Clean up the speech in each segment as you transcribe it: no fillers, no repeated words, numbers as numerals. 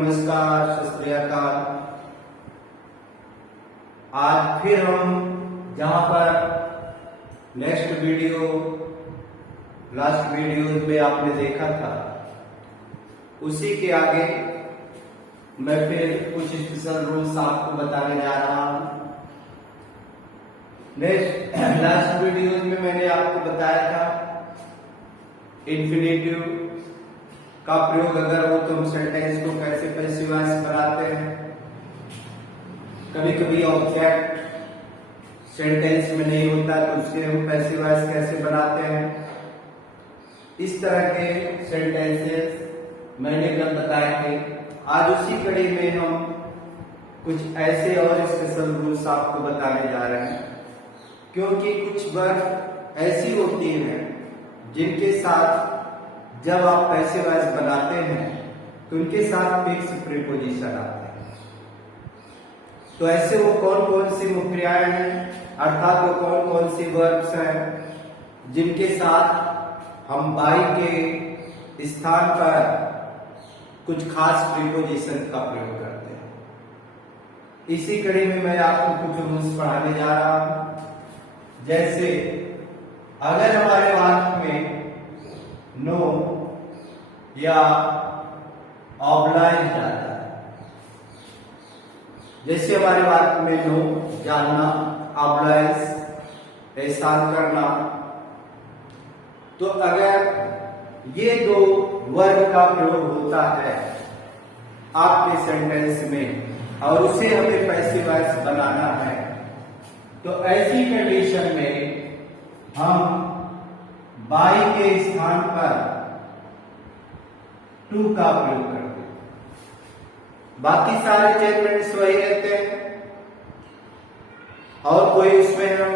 नमस्कार, सत श्री अकाल। आज फिर हम जहां पर नेक्स्ट वीडियो लास्ट वीडियो में आपने देखा था, उसी के आगे मैं फिर कुछ स्पेशल रूल्स आपको बताने जा रहा हूं। नेक्स्ट लास्ट वीडियो में मैंने आपको बताया था इन्फिनेटिव का प्रयोग अगर हो तो हम सेंटेंस को कैसे पैसिव वॉइस बनाते हैं। कभी कभी ऑब्जेक्ट सेंटेंस में नहीं होता तो उसके हम पैसिव वॉइस कैसे बनाते हैं। इस तरह के सेंटेंसेस मैंने कल बताए थे। आज उसी कड़ी में हम कुछ ऐसे और स्पेशल रूल्स आपको बताने जा रहे हैं, क्योंकि कुछ वर्ब ऐसी होती हैं जिनके साथ जब आप पैसिव वॉइस बनाते हैं तो उनके साथ फिक्स प्रीपोजिशन आते हैं। तो ऐसे वो कौन कौन सी मुक्रियाएं हैं, अर्थात वो कौन कौन सी वर्ब्स हैं जिनके साथ हम बाई के स्थान पर कुछ खास प्रीपोजिशन का प्रयोग करते हैं। इसी कड़ी में मैं आपको कुछ रूल्स पढ़ाने जा रहा हूं। जैसे अगर हमारे वाक्य में नो या ऑब्लाइज जाता है, जैसे हमारे वाक्य में नो जानना, ऑब्लाइज एहसान करना, तो अगर ये दो वर्ब का प्रयोग होता है आपके सेंटेंस में और उसे हमें पैसिव वॉइस बनाना है, तो ऐसी कंडीशन में हम बाई के स्थान पर टू का प्रयोग करते हैं। बाकी सारे स्टेटमेंट्स वही रहते हैं और कोई उसमें हम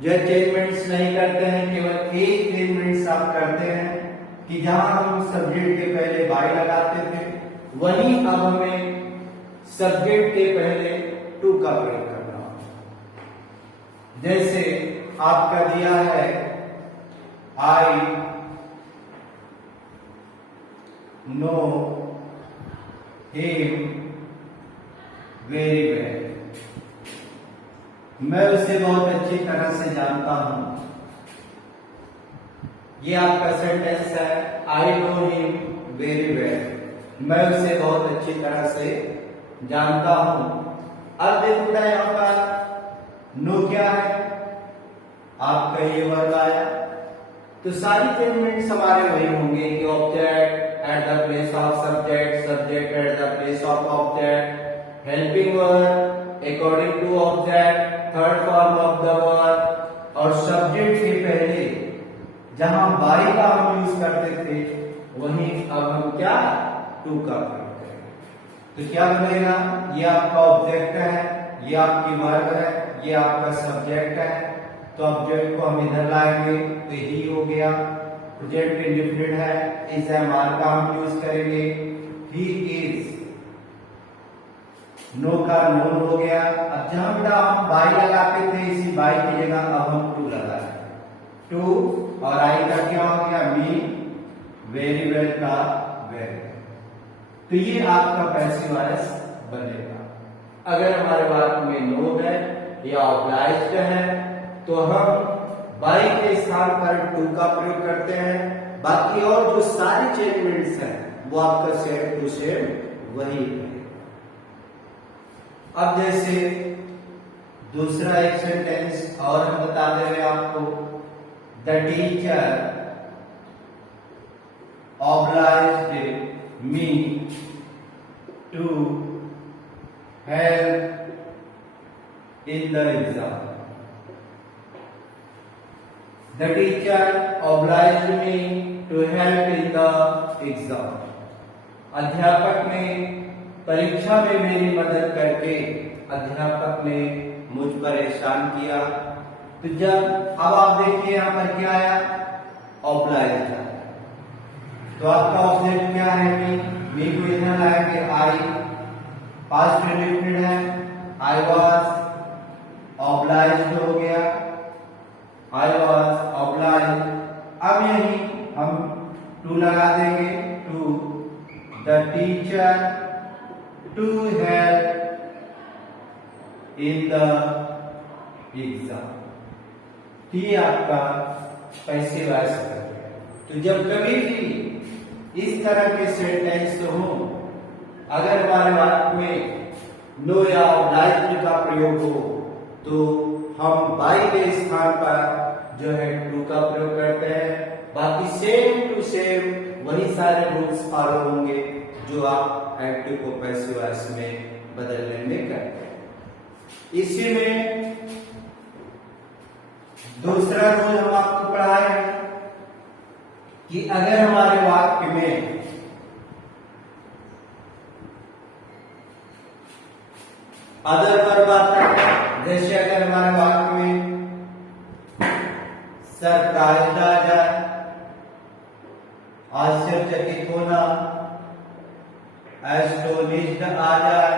जो स्टेटमेंट्स नहीं करते हैं, केवल एक स्टेटमेंट्स आप करते हैं कि जहां हम सब्जेक्ट के पहले बाई लगाते थे, वहीं अब हमें सब्जेक्ट के पहले टू का प्रयोग करना। जैसे आपका दिया है I know him very well, मैं उसे बहुत अच्छी तरह से जानता हूं। ये आपका सेंटेंस है, I know him very well, मैं उसे बहुत अच्छी तरह से जानता हूं। अब देखो ना यहां पर नो क्या है, आपका ये वर्ब आया, तो सारी स्टेटमेंट्स हमारे वही होंगे कि object at the place of subject, subject at the place of object, helping verb according to object, third form of the verb, और सब्जेक्ट के पहले जहां बाई का हम यूज करते थे वहीं अब हम क्या टू का प्रयोग करेंगे। तो क्या बनेगा, ये आपका ऑब्जेक्ट है, ये आपकी वर्ब है, ये आपका सब्जेक्ट है, तो ऑब्जेक्ट को हम इधर लाएंगे तो ही हो गया। प्रेजेंट इंडेफिनिट है, इस एमआर का हम यूज करेंगे, ही इज, नो का नोन हो गया। अब जहां बेटा हम बाई लगाते थे, इसी बाई की जगह अब हम टू लगाए, टू, और आई का क्या हो गया, मी, वेरी वेल का वेरी। तो ये आपका पैसिव वॉइस बनेगा। अगर हमारे वाक्य में नो है या ऑब्लाइज्ड है तो हम बाई के स्थान पर टू का प्रयोग करते हैं। बाकी और जो सारी स्टेटमेंट्स हैं वो आपका सेम टू सेम वही है। अब जैसे दूसरा एक सेंटेंस और हम बता दे रहे हैं आपको, the teacher obliged me to help in the exam. The teacher obliged me to help in the exam. अध्यापक ने परीक्षा में मेरी मदद करके अध्यापक ने मुझ पर एहसान किया। तो जब अब आप देखिए यहां पर क्या आया, ऑब्लाइज्ड। तो आपका ऑब्जेक्ट क्या है, मी को इधर लाएंगे, आई, पास्ट इंडेफिनिट है, आई वाज ऑब्लाइज्ड हो गया, I was obliged। अब यही हम टू लगा देंगे, to the teacher to help in the exam। ये आपका पैसिव वॉइस है। तो जब कभी भी इस तरह के सेंटेंस हो, अगर हमारे वाक्य में नो या लाइक का प्रयोग हो, तो हम बाई के स्थान पर जो है टू का प्रयोग करते हैं। बाकी सेम टू सेम वही सारे रूल्स फॉलो होंगे जो आप एक्टिव को पैसिव वॉइस में बदलने में करते हैं। इसी में दूसरा रूल हम आपको पढ़ाए कि अगर हमारे वाक्य में अदर वर्ब आता है, जैसे अगर हमारे वाक्य में सरप्राइज्ड आ जाए, आश्चर्यचकित होना, एस्टोनिश्ड आ जाए,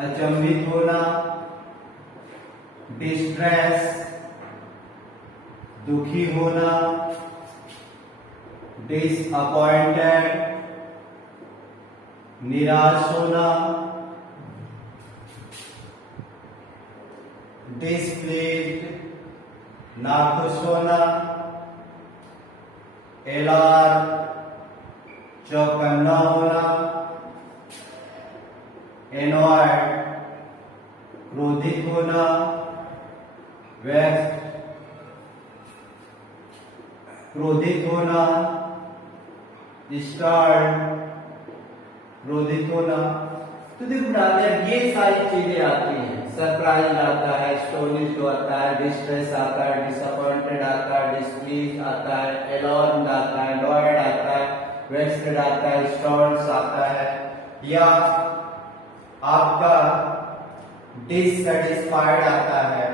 अचंभित होना, डिस्ट्रेस दुखी होना, डिसअपॉइंटेड निराश होना, डिस्प्लेस्ड नाखुश होना, एलार्म चौकन्ना होना, एनॉयड क्रोधित होना, वेक्स्ड क्रोधित होना, स्टार्ड क्रोधित होना। तो देखो ये सारी चीजें आती हैं। सरप्राइज आता है, एस्टोनिश्ड आता है, डिस्ट्रेस आता है, डिसअपॉइंटेड आता है, डिस्प्लीज आता है, अलार्म्ड आता है, नॉयड आता है, वेक्स्ड आता है, स्टार्ड आता है, या आपका डिससैटिस्फाइड आता है,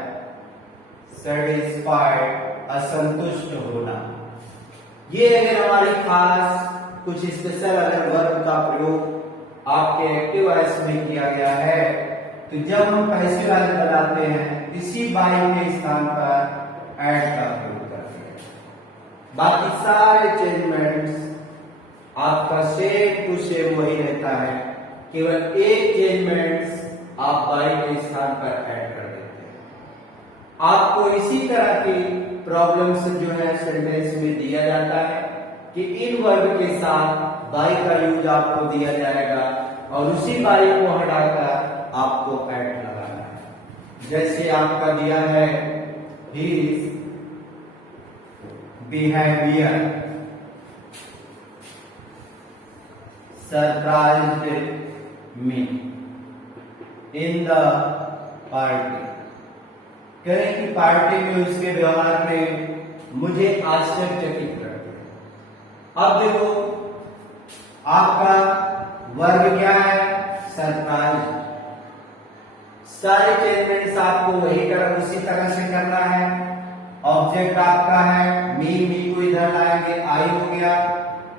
सेटिस्फाइड असंतुष्ट होना। ये अगर हमारे खास कुछ स्पेशल अगर वर्ब का प्रयोग आपके एक्टिव वॉइस में किया गया है, तो जब हम पैसिव वॉइस बनाते हैं इसी बाई के स्थान पर एड का प्रयोग करते हैं। बाकी सारे चेंजमेंट्स आपका सेम टू सेम वही रहता है, केवल एक चेंजमेंट्स आप बाई के स्थान पर ऐड कर देते हैं। आपको इसी तरह की प्रॉब्लम्स जो है सेंटेंस में दिया जाता है कि इन वर्ब के साथ बाई का यूज आपको दिया जाएगा और उसी बाई को हटाकर आपको ऐड लगाना है। जैसे आपका दिया है his behaviour surprised me in the party. कहें कि पार्टी में उसके व्यवहार में मुझे आश्चर्यचकित कर दिया। अब देखो आपका वर्ब क्या है? सरप्राइज। सारे चेंजमेंट्स आपको वही उसी तरह से करना है। ऑब्जेक्ट आपका है मी को इधर लाएंगे, आई हो गया,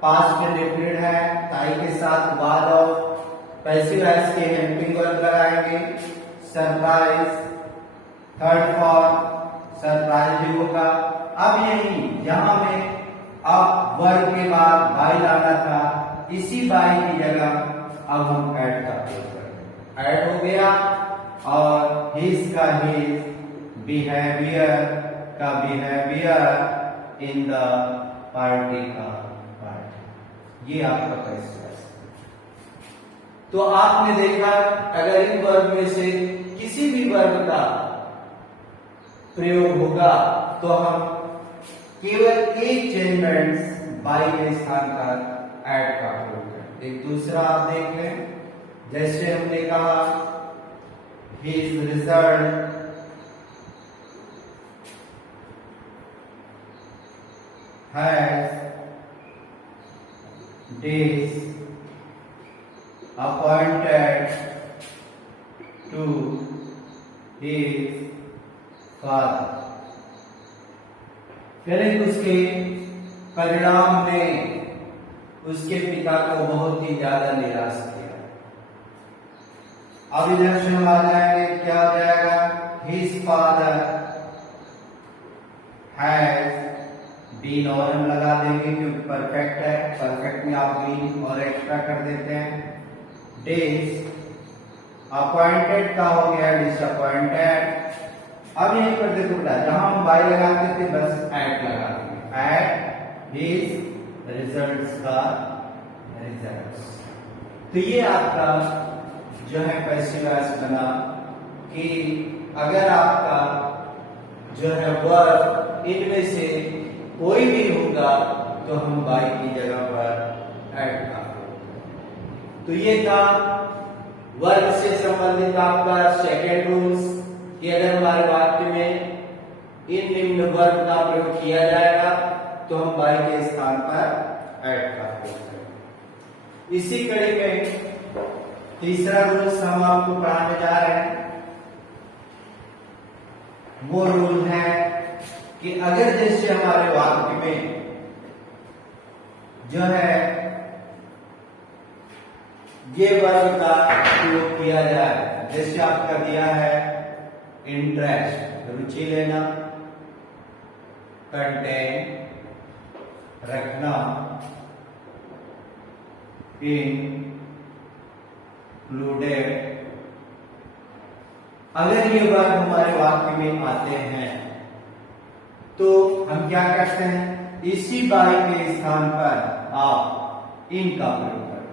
पास्ट डेफिनेट है, ताई के साथ बाद ऑफ, पैसिव वॉइस के हेल्पिंग वर्ब लगाएंगे, सरप्राइज, थर्ड फॉर्म सरप्राइज होगा। अब यही यहां में अब वर्ब के बाद बाई लाना था, इसी बाई की जगह अब हम ऐड का प्रयोग करेंगे। ऐड हो गया और हिज का हिज, बिहेवियर का बिहेवियर, इन द पार्टी का पार्टी। ये आपका पैसिव वॉइस। तो आपने देखा अगर इन वर्ब में से किसी भी वर्ब का प्रयोग होगा तो हम केवल एक चेंजमेंट्स बाई के स्थान पर ऐड का प्रयोग करें। एक दूसरा आप देख लें, जैसे हमने कहा his result has disappointed to his father। करें उसके परिणाम ने उसके पिता को बहुत ही ज्यादा निराश किया। अब इधर से हम आ जाएंगे, क्या हो जाएगा? हिज फादर हैज बीन, और हम लगा देंगे क्योंकि परफेक्ट है, परफेक्ट में आप बीन और एक्स्ट्रा कर देते हैं। डिसअपॉइंटेड का हो गया डिसअपॉइंटेड। अब यहीं पर देखो बेटा, जहां हम बाय लगाते थे बस एट लगा देंगे, एट हिज रिजल्ट्स का रिजल्ट्स। तो ये आपका जो है पैसिव वॉइस बना कि अगर आपका जो है वर्ब इनमें से कोई भी होगा तो हम बाय की जगह पर एट का। तो ये था वर्ब से संबंधित आपका सेकेंड रूल्स कि अगर हमारे वाक्य में इन निम्न वर्ब का प्रयोग किया जाएगा तो हम बाय के स्थान पर एट का प्रयोग करेंगे। इसी कड़ी में तीसरा रूल्स हम आपको पढ़ाने जा रहे हैं। वो रूल है कि अगर जैसे हमारे वाक्य में जो है ये वर्ब का प्रयोग किया जाए, जैसे आपका दिया है इंटरेस्ट रुचि लेना, कंटेन रखना, इंक्लूडेड। अगर ये वर्ब हमारे वाक्य में आते हैं तो हम क्या करते हैं, इसी बाय के स्थान पर आप इन का प्रयोग करते हैं।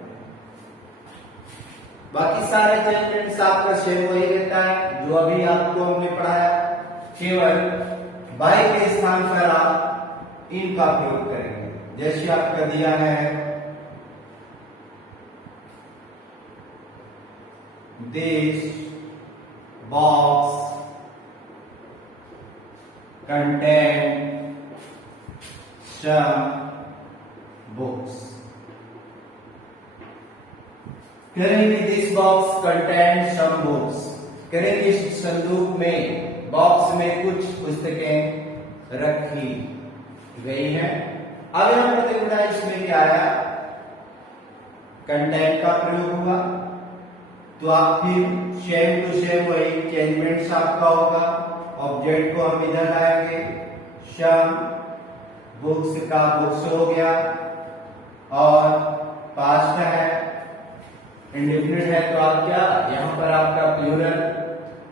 बाकी सारे चेंजमेंट्स आपका सेम वही रहता है जो अभी आपको हमने पढ़ाया, केवल बाय के स्थान पर आप इन का प्रयोग करेंगे। जैसे आपका दिया है this box contain some books। करेंगे this box contain some books, करेंगे इस संदूक में, बॉक्स में कुछ पुस्तकें रखी गई हैं। अब यहां पर देखना इसमें क्या आया, कंटेन का प्रयोग हुआ तो आप फिर सेम टू सेम वही चेंजमेंट्स आपका होगा। ऑब्जेक्ट को हम इधर लाएंगे, सम बुक्स का बुक्स हो गया, और पास्ट है, इंडेफिनिट है तो आप क्या, यहां पर आपका प्लूरल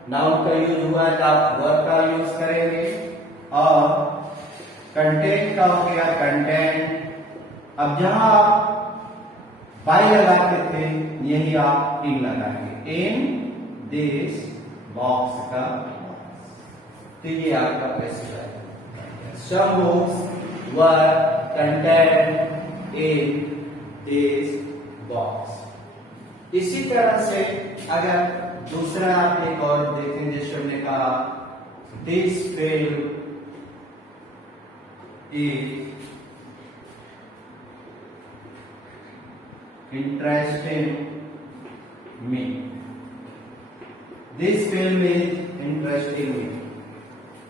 नाउन का यूज हुआ है तो आप वर्ब का यूज करेंगे। और कंटेंट का हो गया कंटेंट। अब जहां आप बाय लगाते थे यही आप इन लगाएंगे, इन दिस बॉक्स का। तो ये आपका पैसिव है, some books were content in this box. इसी तरह से अगर दूसरा आप एक और देखें, जैसे हमने कहा this film is interesting me, this film is interesting me.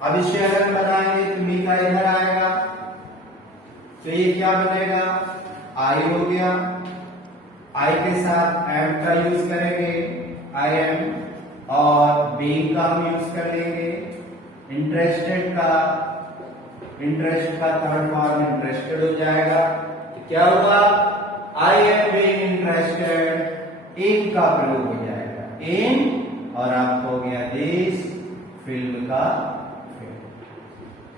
अब इसे अगर बताएंगे तो मी का इधर आएगा तो ये क्या बनेगा, आई हो गया, आई के साथ एम का यूज करेंगे, आई एम, और बीइंग का हम यूज कर लेंगे, इंटरेस्टेड का, इंटरेस्ट का थर्ड फॉर्म इंटरेस्टेड हो जाएगा। तो क्या होगा, आई एम बीइंग इंटरेस्टेड, इन का प्रयोग हो जाएगा, इन, और आप हो गया दिस फिल्म का फिल्म।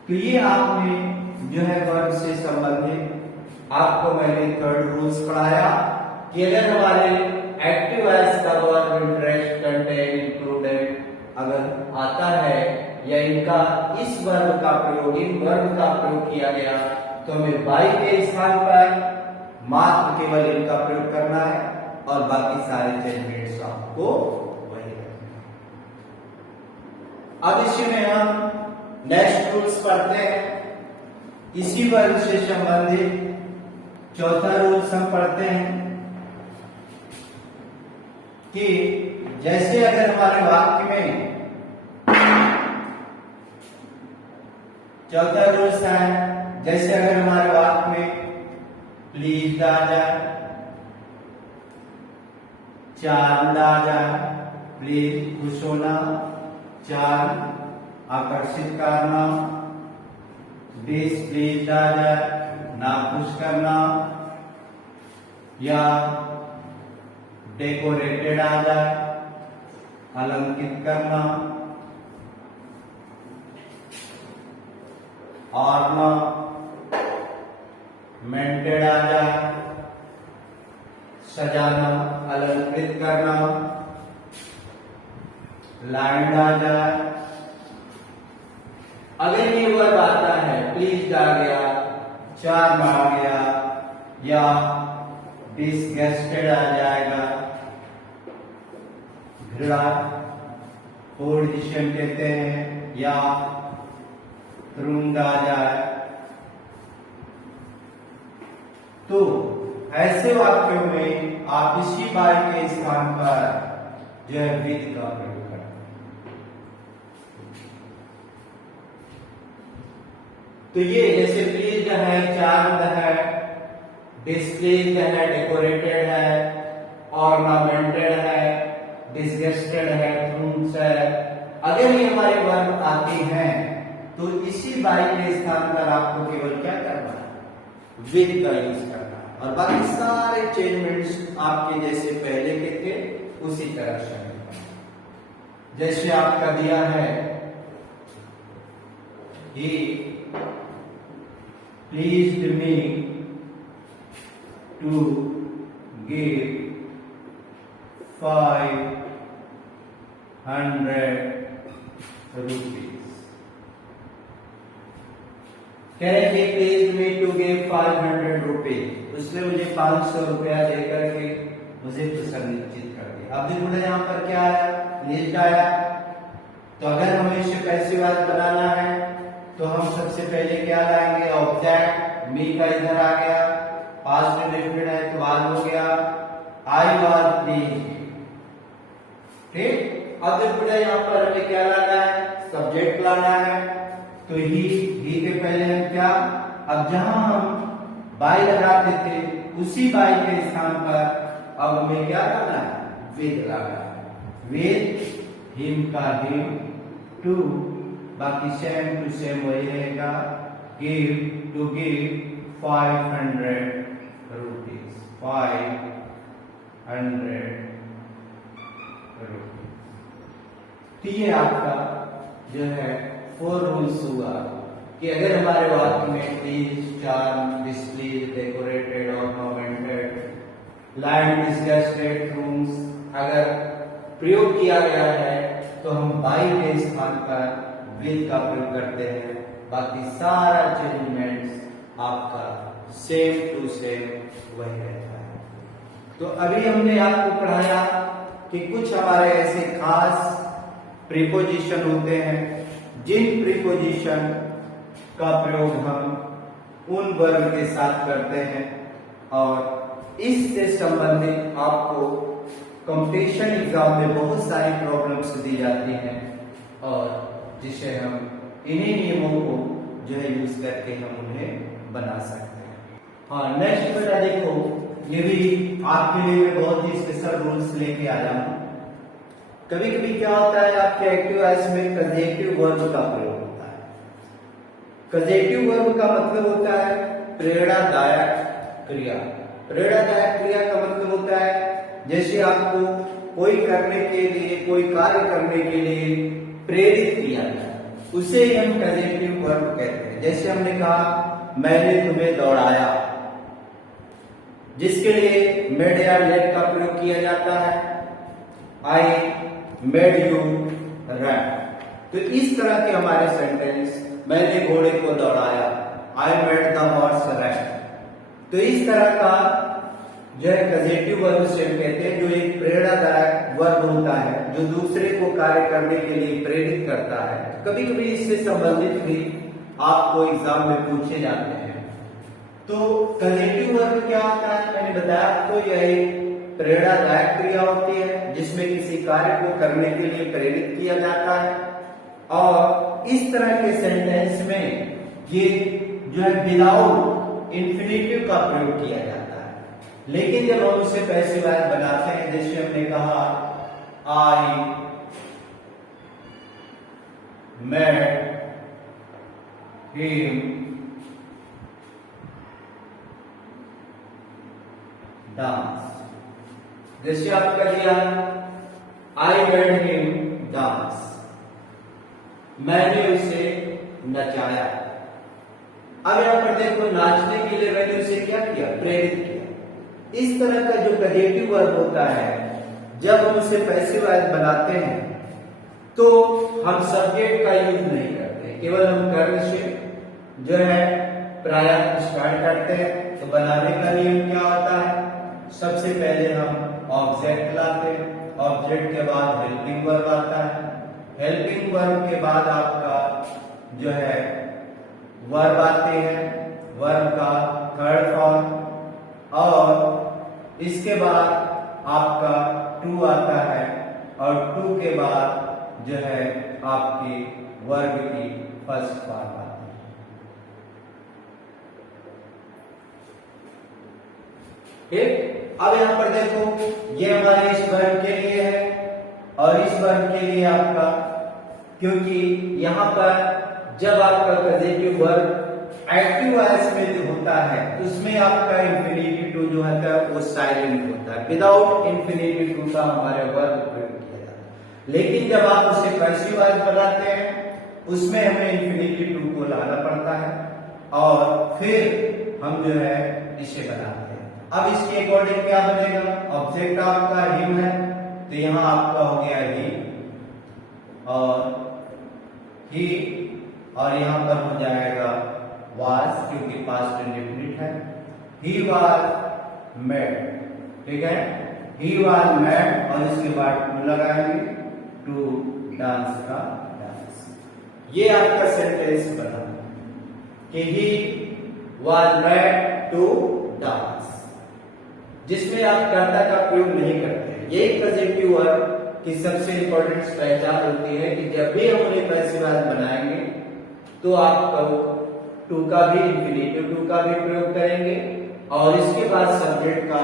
तो ये आपने जो है वर्ब से संबंधित आपको मैंने थर्ड रूल्स पढ़ाया कि अगर हमारे एक्टिव वॉइस का वर्ब इंटरेस्ट कंटेन इंक्लूडेड अगर आता है या इनका इस वर्ब का प्रयोग, इन वर्ब का प्रयोग किया गया तो हमें बाय के स्थान पर मात्र केवल इनका प्रयोग करना है और बाकी सारे चेंजमेंट्स आपको वही करना है। अब इसमें हम नेक्स्ट रूल्स पढ़ते हैं। इसी वर्ग से संबंधित चौथा रूल्स हम पढ़ते हैं कि जैसे अगर हमारे वाक्य में, चौथा रूल्स है, जैसे अगर हमारे वाक्य में प्लीज आ जाए, चार्म आ जाए, प्लीज खुश होना, चार्म आकर्षित करना, डिसप्लीज आ जाए नाखुश करना, या डेकोरेटेड आ जाए, अलंकृत करना, ऑर्नामेंटेड आ जाए, सजाना, अलंकृत करना, लैंड आ जाए। अगर ये वर्ब आता है प्लीज आ गया, चार्म आ गया, या डिसगस्टेड आ जाएगा, घृणा पोजिशन कहते हैं, या आ जाए, तो ऐसे वाक्यों में आप इसी बाई के स्थान पर जो है विद का प्रयोग करते हैं। तो ये जैसे प्लीज्ड है, चार्म्ड है, डिस्प्लेस्ड है, डेकोरेटेड है, ऑर्नामेंटेड है, डिसगस्टेड है, थ्रूम्स है, अगर ये हमारे वर्ब आते हैं तो इसी बाई के स्थान पर आपको केवल क्या करना है, विद का यूज करना है, और बाकी सारे चेंजमेंट्स आपके जैसे पहले के थे उसी तरह से। जैसे आपका दिया है he pleased me to give 500 rupees. Can he please me to give 500 rupees? उसने मुझे 500 रुपया देकर के मुझे प्रसन्नचित कर दिया। अब देखो यहाँ पर क्या आया, प्लीज्ड आया। तो अगर हमें इसे पैसिव बनाना है तो हम सबसे पहले क्या लाएंगे, ऑब्जेक्ट, मी का इधर आ गया, पास्ट इंडेफिनिट है तो वाज हो गया, आई वाज प्लीज्ड। ठीक, अब देखो यहाँ पर हमें क्या लाना है, सब्जेक्ट लाना है। तो ही के पहले हम क्या, अब जहां हम बाई लगाते थे उसी बाई के स्थान पर अब हमें क्या करना है, विद लगाना है। विद हिम का हिम, टू बाकी सेम टू सेम वही रहेगा, give to give 500 rupees, 500 rupees. तो ये आपका जो है 4 रूल्स हुआ कि अगर हमारे वाक्य में please, charm, displease, decorated, ornamented, land, disgusted, throngs अगर प्रयोग किया गया है तो हम बाई के स्थान पर विद का प्रयोग करते हैं, बाकी सारा चेंजमेंट्स आपका सेम टू सेम वही रहता है। तो अभी हमने आपको पढ़ाया कि कुछ हमारे ऐसे खास प्रीपोजिशन होते हैं जिन प्रीपोजिशन का प्रयोग हम उन वर्ब के साथ करते हैं, और इससे संबंधित आपको कंपटीशन एग्जाम में बहुत सारी प्रॉब्लम्स दी जाती हैं, और जिसे हम इन्हीं नियमों को जो है यूज करके हम उन्हें बना सकते हैं। हाँ, नेक्स्ट बेटा देखो, ये भी आपके लिए मैं बहुत ही स्पेशल रूल्स लेके आया हूं। कभी कभी क्या होता है आपके एक्टिव वॉइस में कजेटिव वर्ब का प्रयोग होता है। कजेटिव वर्ब का मतलब होता है प्रेरणादायक क्रिया। प्रेरणादायक क्रिया का मतलब होता है जैसे आपको कोई करने के लिए, कोई कार्य करने के लिए प्रेरित किया जाए, उसे ही हम कजेटिव वर्ब कहते हैं। जैसे हमने कहा मैंने तुम्हें दौड़ाया, जिसके लिए मेड या लेट का प्रयोग किया जाता है, आई मेड यू रन। तो इस तरह के हमारे सेंटेंस, मैंने घोड़े को दौड़ाया, I made the horse run. तो इस तरह का जो है कजेटिव वर्ब से कहते हैं, जो एक प्रेरणादायक वर्ब होता है जो दूसरे को कार्य करने के लिए प्रेरित करता है। कभी कभी इससे संबंधित भी आपको एग्जाम में पूछे जाते हैं। तो कजेटिव वर्ब क्या होता है, मैंने बताया आपको, यह एक प्रेरणादायक क्रिया होती है जिसमें किसी कार्य को करने के लिए प्रेरित किया जाता है, और इस तरह के सेंटेंस में ये जो है विदाउट इंफिनिटिव का प्रयोग किया जाता है। लेकिन जब हम उसे पैसिव वॉइस बनाते हैं, जैसे हमने कहा आई मेड हिम डांस, जैसे आपका दिया आई मेड हिम डांस, मैंने उसे नचाया। अब यहां पर देखो नाचने के लिए मैंने उसे क्या किया, प्रेरित किया। इस तरह का जो कजेटिव वर्ब होता है, जब हम उसे पैसिव वॉइस बनाते हैं तो हम सब्जेक्ट का यूज नहीं करते, केवल हम कर्म से जो है प्रायः स्टार्ट करते हैं। तो बनाने का नियम क्या होता है, सबसे पहले हम ऑब्जेक्ट लाते हैं, ऑब्जेक्ट के बाद हेल्पिंग वर्ब आता है, हेल्पिंग वर्ब के बाद आपका जो है वर्ब आते हैं, वर्ब का थर्ड फॉर्म, और इसके बाद आपका टू आता है, और टू के बाद जो है आपकी वर्ब की फर्स्ट फॉर्म आती है। ठीक, अब यहां पर देखो ये हमारे इस वर्ब के लिए है और इस वर्ब के लिए आपका, क्योंकि यहां पर जब आपका पॉजिटिव वर्ब एक्टिव वॉइस में जो होता है उसमें आपका इंफिनिटिव जो होता है वो साइलेंट होता है, विदाउट इंफिनिटिव का हमारे वर्ब प्रयोग किया जाता है। लेकिन जब आप उसे पैसिव वॉइस बनाते हैं उसमें हमें इंफिनिटिव को लाना पड़ता है और फिर हम जो है इसे बनाते हैं। अब इसके अकॉर्डिंग क्या बनेगा, ऑब्जेक्ट आपका हिम है तो यहां आपका हो गया ही और ही, और यहां पर हो जाएगा वाज, क्योंकि पास्ट इंडेफिनिट है। ही वाज मेड, ठीक है, ही वाज मेड और इसके बाद टू लगाएंगे, टू डांस का डांस। ये आपका सेंटेंस बना कि he was made to dance, जिसमें आप कर्ता का प्रयोग नहीं करते। ये पॉजिटिव वर्ब की सबसे इंपॉर्टेंट पहचान होती है कि जब भी हम उन्हें पैसिव वॉइस बनाएंगे तो आप टू का भी, इंफिनिटिव टू का भी प्रयोग करेंगे और इसके बाद सब्जेक्ट का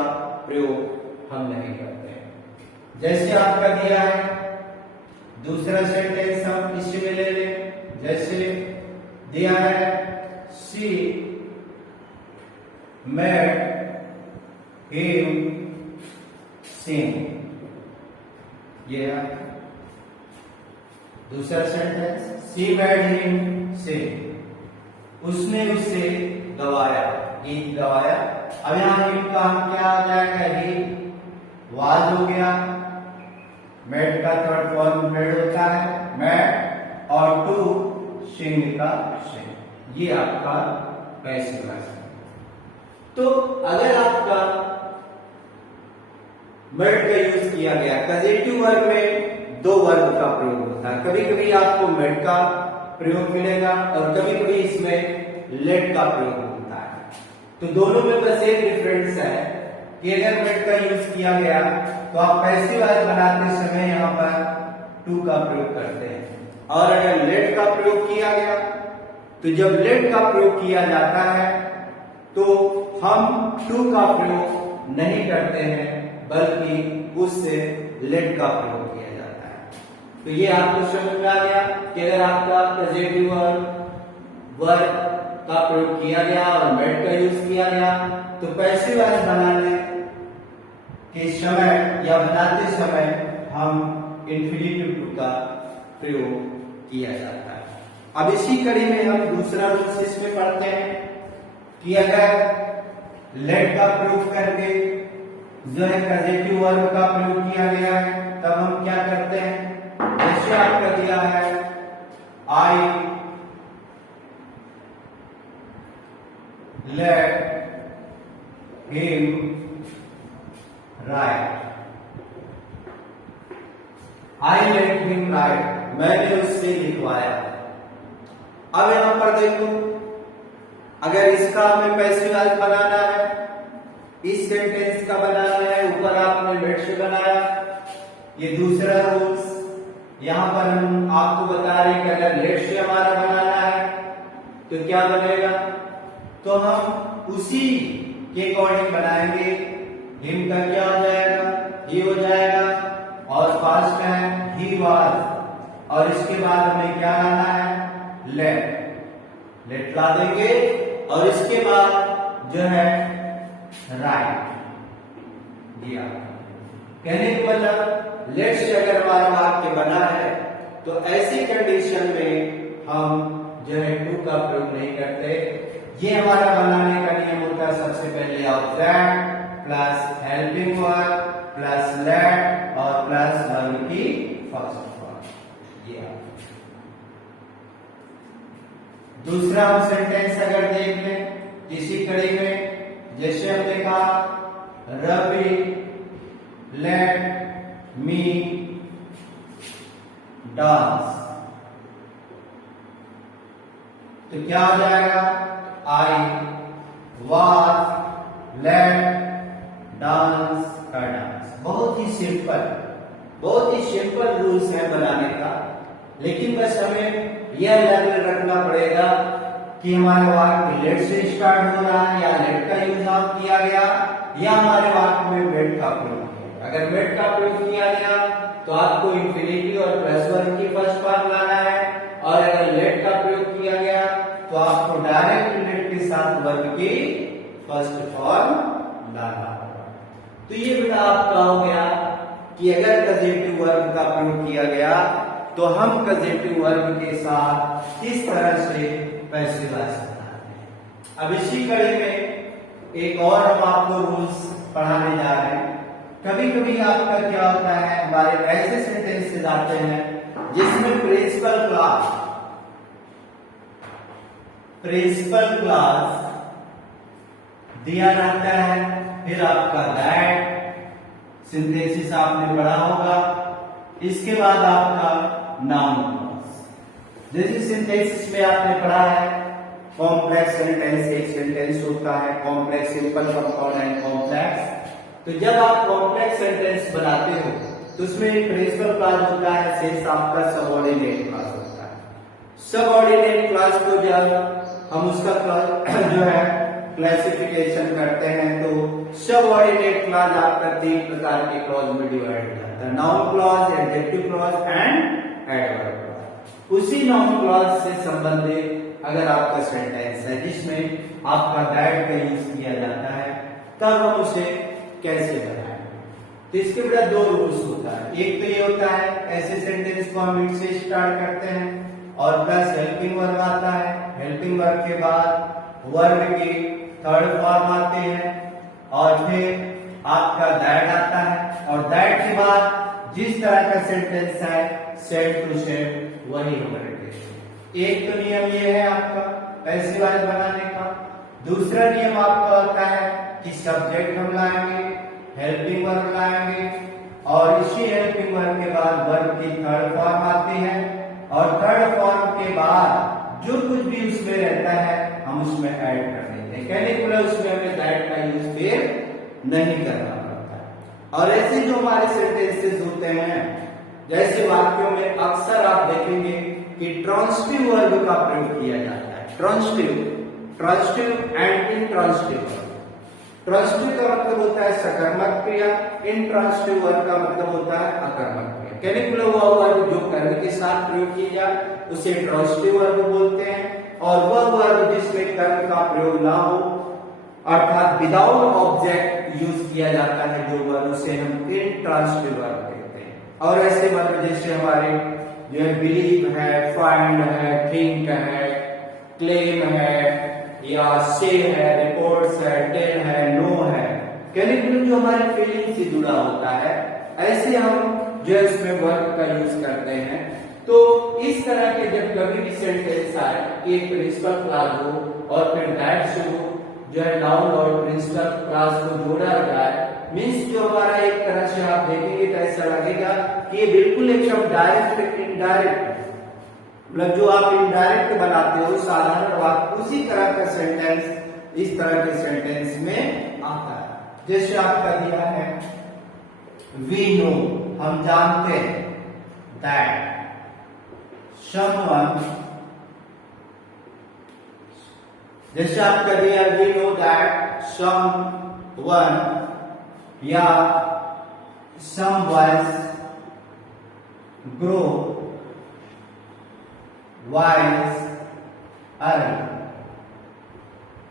प्रयोग हम नहीं करते हैं। जैसे आपका दिया है दूसरा सेंटेंस, हम इसी में ले लें। जैसे दिया है शी मेड हिम सिंग, ये है दूसरा सेंटेंस, शी मेड हिम सिंग, उसने उसे गवाया, गीत गवाया। अब यहां हिम का हम क्या आ जाएगा, ही वाज हो गया, मेड का थर्ड फॉर्म मेड होता है, मेड, और टू सिंग का सिंग, ये आपका पैसिव वॉइस। तो अगर आपका मेड का यूज किया गया, पॉजिटिव वर्ब में दो वर्ब का प्रयोग होता है, कभी कभी आपको मेड का प्रयोग मिलेगा और कभी कभी इसमें लेट का प्रयोग होता है। तो दोनों में बस एक डिफरेंस है कि अगर मेड का यूज किया गया तो आप पैसिव वॉइस बनाते समय यहाँ पर टू का प्रयोग करते हैं, और अगर लेट का प्रयोग किया गया तो जब लेट का प्रयोग किया जाता है तो हम टू का प्रयोग नहीं करते हैं बल्कि उससे लेट का प्रयोग किया जाता है। तो ये आपको समझ में आ गया कि अगर आपका पॉजिटिव वर्ब का प्रयोग किया गया और मेड का यूज किया गया तो पैसिव वॉइस बनाने के समय या बनाते समय हम इंफिनिटिव टू का प्रयोग किया जाता है। अब इसी कड़ी में हम दूसरा रूल इसमें पढ़ते हैं कि अगर लेट का प्रयोग करके जो है पॉजिटिव वर्ब का प्रयोग किया गया है तब हम क्या करते हैं, जैसे आपका दिया है I let him right, I let him right, मैंने उससे लिखवाया। अब यहां पर देखो अगर इसका हमें पैसिव वॉइस बनाना है, इस सेंटेंस का बनाना है, ऊपर आपने लेट से बनाया, ये दूसरा रूल्स यहां पर हम आपको बता रहे हैं कि अगर लेट से हमारा बनाना है तो क्या बनेगा, तो हम उसी के अकॉर्डिंग बनाएंगे। हिम का क्या हो जाएगा, ही हो जाएगा, और फास्ट में है ही वाज, और इसके बाद हमें क्या लाना है, लेट, लेट ला देंगे, और इसके बाद जो है राइट दिया। कहने का मतलब लेट्स से अगर हमारा वाक्य बना है तो ऐसी कंडीशन में हम जो है टू का प्रयोग नहीं करते। ये हमारा बनाने का नियम होता है, सबसे पहले object plus helping verb plus let और प्लस वर्ब की फर्स्ट फॉर्म। ये दूसरा हम सेंटेंस अगर देख लें इसी कड़ी में, जैसे हमने कहा रवि लेट मी डांस, तो क्या हो जाएगा? आई वाज लेट डांस का डांस। बहुत ही सिंपल रूल्स है बनाने का, लेकिन बस हमें यह याद रखना पड़ेगा कि हमारे वाक्य लेट से स्टार्ट हो रहा है या लेट का यूज किया गया या हमारे वाक्य में मेड का प्रयोग किया। अगर मेड का प्रयोग किया गया तो आपको इंफिनिटी और प्लस वर्ब की फर्स्ट फॉर्म लाना है, और अगर लेट का प्रयोग किया गया तो आपको डायरेक्ट लेट के साथ वर्ब की फर्स्ट फॉर्म लाना होगा। तो ये बेटा आपका हो गया कि अगर कजेटिव वर्ब का प्रयोग किया गया तो हम कजेटिव वर्ब के साथ किस तरह से पैसिव वॉइस बनाते हैं। अब इसी कड़ी में एक और हम आपको रूल्स पढ़ाने जा रहे हैं। कभी कभी आपका क्या होता है, हमारे ऐसे सेंटेंसेस आते हैं जिसमें प्रिंसिपल क्लास दिया जाता है, फिर आपका दैट सिंथेसिस आपने पढ़ा होगा, इसके बाद आपका नाउन क्लॉज। जैसे सिंथेसिस में आपने पढ़ा है कॉम्प्लेक्स सेंटेंस, एक सेंटेंस होता है complex, simple, compound and complex. तो जब आप कॉम्प्लेक्स सेंटेंस बनाते हो तो उसमें एक प्रिंसिपल क्लॉज होता है, शेष आपका सबऑर्डिनेट क्लॉज होता है। सबऑर्डिनेट क्लॉज को जब हम उसका क्लॉज जो है क्लासिफिकेशन करते हैं तो सबऑर्डिनेट क्लॉज आपका 3 प्रकार के क्लॉज में डिवाइड हो जाता है, noun clause, adjective clause and adverb clause. उसी नाउन क्लॉज से संबंधित अगर आपका सेंटेंस है जिसमें आपका दैट का यूज किया जाता है, तब हम उसे कैसे बनाएंगे? तो इसके बड़ा 2 रूल्स होता है। एक तो ये होता है ऐसे सेंटेंस को हम इट से स्टार्ट करते हैं और प्लस हेल्पिंग वर्ब आता है, हेल्पिंग वर्ब के बाद वर्ब की थर्ड फॉर्म आते हैं और फिर आपका दैट आता है, और दैट के बाद जिस तरह का सेंटेंस है सेम टू सेम वही हम रखेंगे। एक तो नियम ये है आपका पैसिव वॉइस बनाने का। दूसरा नियम आपका होता है कि सब्जेक्ट हम लाएंगे, हेल्पिंग वर्ब लाएंगे, और इसी हेल्पिंग वर्ब के बाद वर्ब की थर्ड फॉर्म आती है, और थर्ड फॉर्म के बाद जो कुछ भी उसमें रहता है हम उसमें ऐड कर देते हैं। कहने के लिए उसमें हमें दैट का यूज फिर नहीं करना पड़ता है। और ऐसे जो हमारे सेंटेंसेस होते हैं, जैसे वाक्यों में अक्सर आप देखेंगे कि ट्रांसिटिव वर्ब का प्रयोग किया जाता है, ट्रांसिटिव एंड इंट्रांसिटिव। ट्रांसिटिव का मतलब होता है सकर्मक क्रिया, इंट्रांसिटिव वर्ब का मतलब होता है अकर्मक क्रिया। कहने के लिए वह वर्ब जो कर्म के साथ प्रयोग की जाए उसे ट्रांसिटिव वर्ब बोलते हैं, और वह वर्ब जिसमें कर्म का प्रयोग ना हो अर्थात विदाउट ऑब्जेक्ट यूज किया जाता है जो वर्ब, उसे हम इंट्रांसिटिव वर्ब कहते हैं। और ऐसे वर्ब जैसे हमारे जो है बिलीव है, फाइंड है, थिंक है, क्लेम है, या से है, रिपोर्ट्स है, टेल है, नो है, कहने के लिए जो हमारे फीलिंग से जुड़ा होता है, ऐसे हम जो है इसमें वर्ब का यूज करते हैं। तो इस तरह के जब कभी भी सेंटेंस आए कि एक प्रिंसिपल क्लॉज हो और फिर दैट से जो है नाउन और प्रिंसिपल क्लॉज को जोड़ा जाए, मीन्स जो हमारा एक तरह से आप देखेंगे तो ऐसा लगेगा कि ये बिल्कुल एकदम डायरेक्ट इनडायरेक्ट, मतलब जो आप इनडायरेक्ट बनाते हो साधारण वाक्य, उसी तरह का सेंटेंस इस तरह के सेंटेंस में आता है। जैसे आपका दिया है वी नो, हम जानते हैं, दैट someone, जैसे आपका दिया वी नो दैट someone या some boys grow wise early,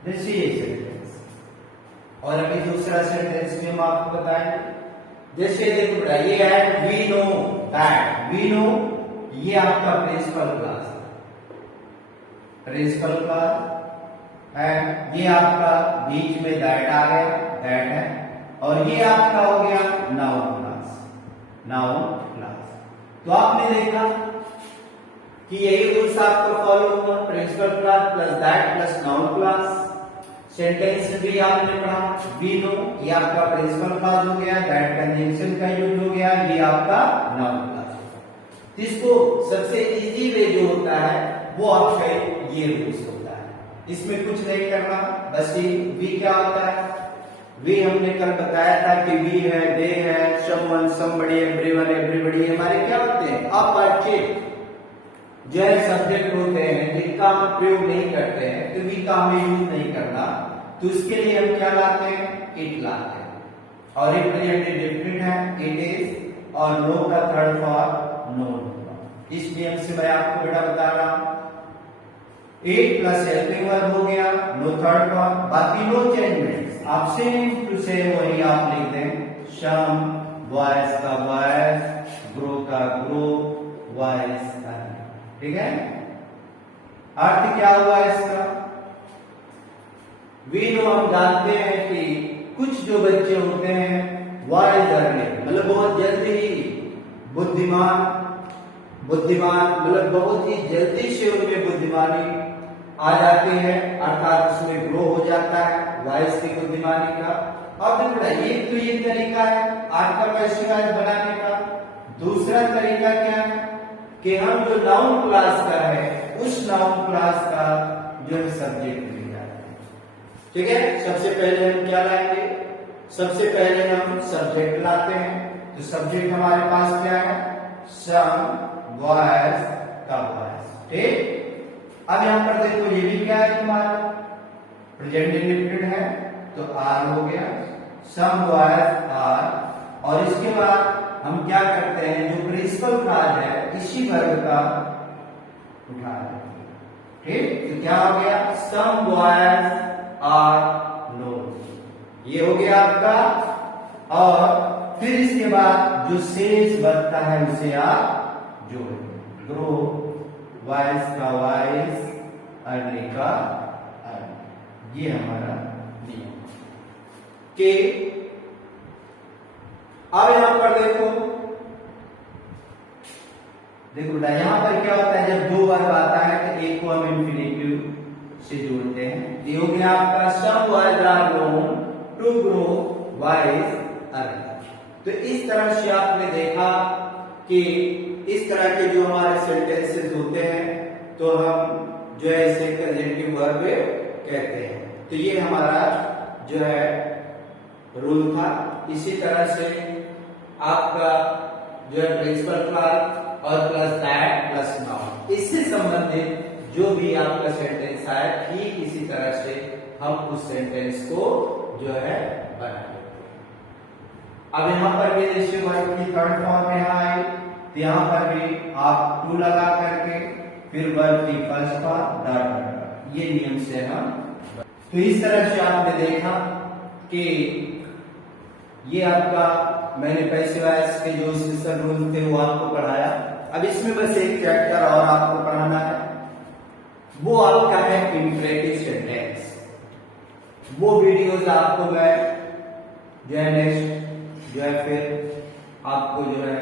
जैसे ये सेंटेंस। और अभी दूसरा सेंटेंस भी हम आपको बताएंगे, जैसे देखो बेटा, ये है we know that, we know ये आपका प्रिंसिपल क्लास है, प्रिंसिपल क्लास है। ये आपका बीच में दैट आ गया, दैट है। और ये आपका हो गया नाउन क्लास, नाउन क्लास। तो आपने देखा कि यही रूल्स आपको फॉलो हुआ, principal class plus that plus noun class. Sentence में भी आपने पढ़ा वी नो, ये आपका प्रिंसिपल क्लास हो गया, दैट कंजंक्शन का यूज हो गया, ये आपका नाउन क्लास हो गया। इसको सबसे इजी वे जो होता है वो आपका ये रूल्स होता है, इसमें कुछ नहीं करना, बस ये वी क्या होता है, वी हमने कल बताया था कि वी है, दे है, समवन, समबडी, एवरीवन, एवरीबॉडी हमारे क्या होते हैं, अपरिचित जो है सब्जेक्ट होते हैं जिनका हम प्रयोग नहीं करते हैं, तो वी का हमें यूज नहीं करना। तो उसके लिए हम क्या लाते हैं, इट लाते हैं। और रिप्रेजेंटेटिव डिफरेंट है, इट इज, और नो का थर्ड फॉर्म नो। इस नियम से मैं आपको बेटा बता रहा हूं, इट प्लस हेल्पिंग वर्ब हो गया, नो थर्ड फॉर्म, बाकी नो चेंजमेंट्स, आप सेम टू सेम वही आप लिख दें, सम, बॉयज का बॉयज, ग्रो का ग्रो, वाइज का, ठीक है। अर्थ क्या हुआ इसका, वी नो हम जानते हैं कि कुछ जो बच्चे होते हैं वाइज अर्निंग मतलब बहुत जल्दी ही बुद्धिमान, बुद्धिमान मतलब बहुत ही जल्दी से उनमें बुद्धिमानी आ जाती है, अर्थात उसमें ग्रो हो जाता है वाइज की बुद्धिमानी का। अब देखो ये तरीका है आपका पैसिव वॉइस बनाने का। दूसरा तरीका क्या है कि हम जो नाउन क्लास का है उस नाउन क्लास का जो है सब्जेक्ट ले जाते हैं, ठीक है। सबसे पहले हम क्या लाएंगे, सबसे पहले हम सब्जेक्ट लाते हैं। तो सब्जेक्ट हमारे पास क्या है, सम, बॉयज का बॉयज, ठीक। अब यहां पर देखो ये भी क्या है तुम्हारा प्रेजेंट इंडेफिनिट है, तो आर हो गया, सम बॉयज आर। और इसके बाद हम क्या करते हैं, जो प्रिंसिपल क्लास है इसी वर्ग का उठा लेते हैं, ठीक। तो क्या हो गया, सम बॉयज आर नोन, ये हो गया आपका। और फिर इसके बाद जो शेष बचता है उसे आप जोड़ें, ग्रो, वाइज का वाइज, अर्निंग का अर्निंग, ये हमारा नियम के। अब यहां पर देखो बेटा, यहां पर क्या होता है, जब दो वर्ब आता है तो एक को हम इंफिनिटिव से जोड़ते हैं। ये हो गया आपका some boys are known to grow wise earning. तो इस तरह से आपने देखा कि इस तरह के जो हमारे सेंटेंसेस होते हैं तो हम जो है इसे कंजंक्टिव वर्ब कहते हैं। तो ये हमारा जो है रूल था। इसी तरह से आपका जो है प्रिंसिपल क्लास और प्लस दैट प्लस नाउन, इससे संबंधित जो भी आपका सेंटेंस आए ठीक इसी तरह से हम उस सेंटेंस को जो है बनाएंगे। अब यहाँ पर भी जैसे वर्ब की थर्ड फॉर्म यहाँ आई, तो यहाँ पर भी आप टू लगा करके फिर वर्ब की फर्स्ट फॉर्म डॉट, ये नियम से हम। तो इस तरह से आपने देखा कि ये आपका मैंने पैसिव वॉइस के जो सिस्टम रूल थे वो आपको पढ़ाया। अब इसमें बस एक चैप्टर और आपको पढ़ाना है, वो आपका है इंपरेटिव सेंटेंस। वो वीडियोस आपको मैं जो है नेक्स्ट जो है फिर आपको जो है